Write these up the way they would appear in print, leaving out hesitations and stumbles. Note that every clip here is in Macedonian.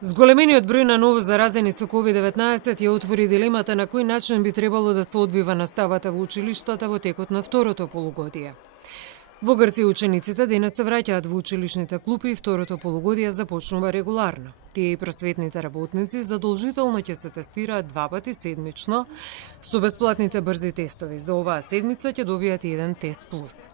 Зголемениот број на ново заразени со COVID-19 ја отвори дилемата на кој начин би требало да се одвива наставата во училиштата во текот на второто полугодие. Во Грција учениците денес се враќаат во училишните клупи и второто полугодие започнува регуларно. Тие и просветните работници задолжително ќе се тестираат 2 пати седмично со бесплатните брзи тестови. За оваа седмица ќе добијат еден тест плюс.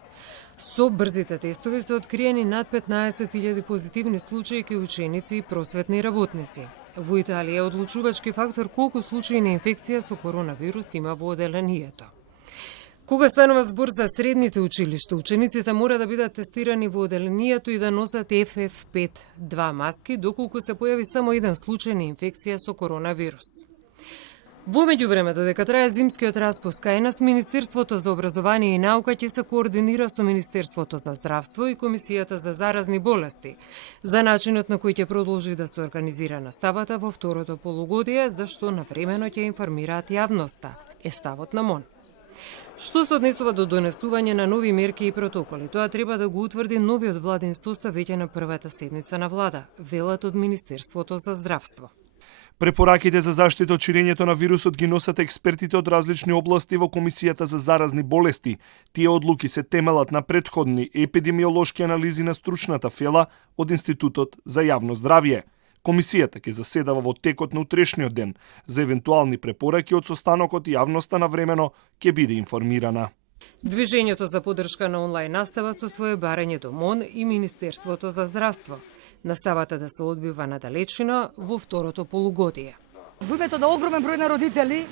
Со брзите тестови се откриени над 15.000 позитивни случаи кај ученици и просветни работници. Во Италија е одлучувачки фактор колку случаи на инфекција со коронавирус има во оделението. Кога станува збор за средните училишта, учениците мора да бидат тестирани во оделението и да носат FFP2 маски, доколку се појави само еден случај на инфекција со коронавирус. Во меѓувремето, дека трае зимскиот распуст, кај нас Министерството за образование и наука ќе се координира со Министерството за здравство и Комисијата за заразни болести за начинот на кој ќе продолжи да се организира наставата во второто полугодие, зашто навремено ќе информираат јавноста, е ставот на МОН. Што се однесува до донесување на нови мерки и протоколи, тоа треба да го утврди новиот владин состав веќе на првата седница на влада, велат од Министерството за здравство. Препораките за заштита од ширењето на вирусот ги носат експертите од различни области во Комисијата за заразни болести. Тие одлуки се темелат на претходни епидемиолошки анализи на стручната фела од Институтот за јавно здравје. Комисијата ќе заседава во текот на утрешниот ден. За евентуални препораки од состанокот јавноста навремено ќе биде информирана. Движењето за поддршка на онлайн настава со свое барање до МОН и Министерството за здравство. Наставата да се одвива на далечина во второто полугодие. Во името на огромен број на родители,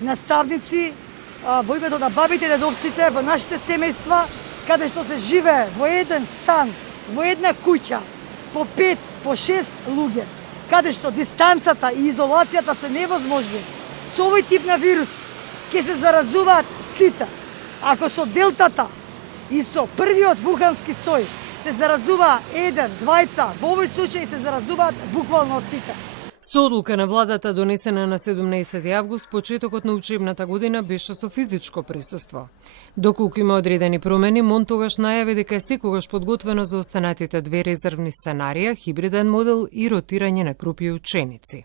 наставници, во името на бабите и дедовците, во нашите семејства, каде што се живее во еден стан, во една куќа, по 5, по 6 луѓе, каде што дистанцата и изолацијата се невозможни. Со овој тип на вирус ќе се заразуваат сите. Ако со делтата и со првиот вухански сој се заразува еден, двајца, во овој случај се заразуваат буквално сите. Со одлука на владата донесена на 17 август, почетокот на учебната година беше со физичко присуство. Доколку има одредени промени, МОН тогаш најави дека е секогаш подготвено за останатите 2 резервни сценарија, хибриден модел и ротирање на групи ученици.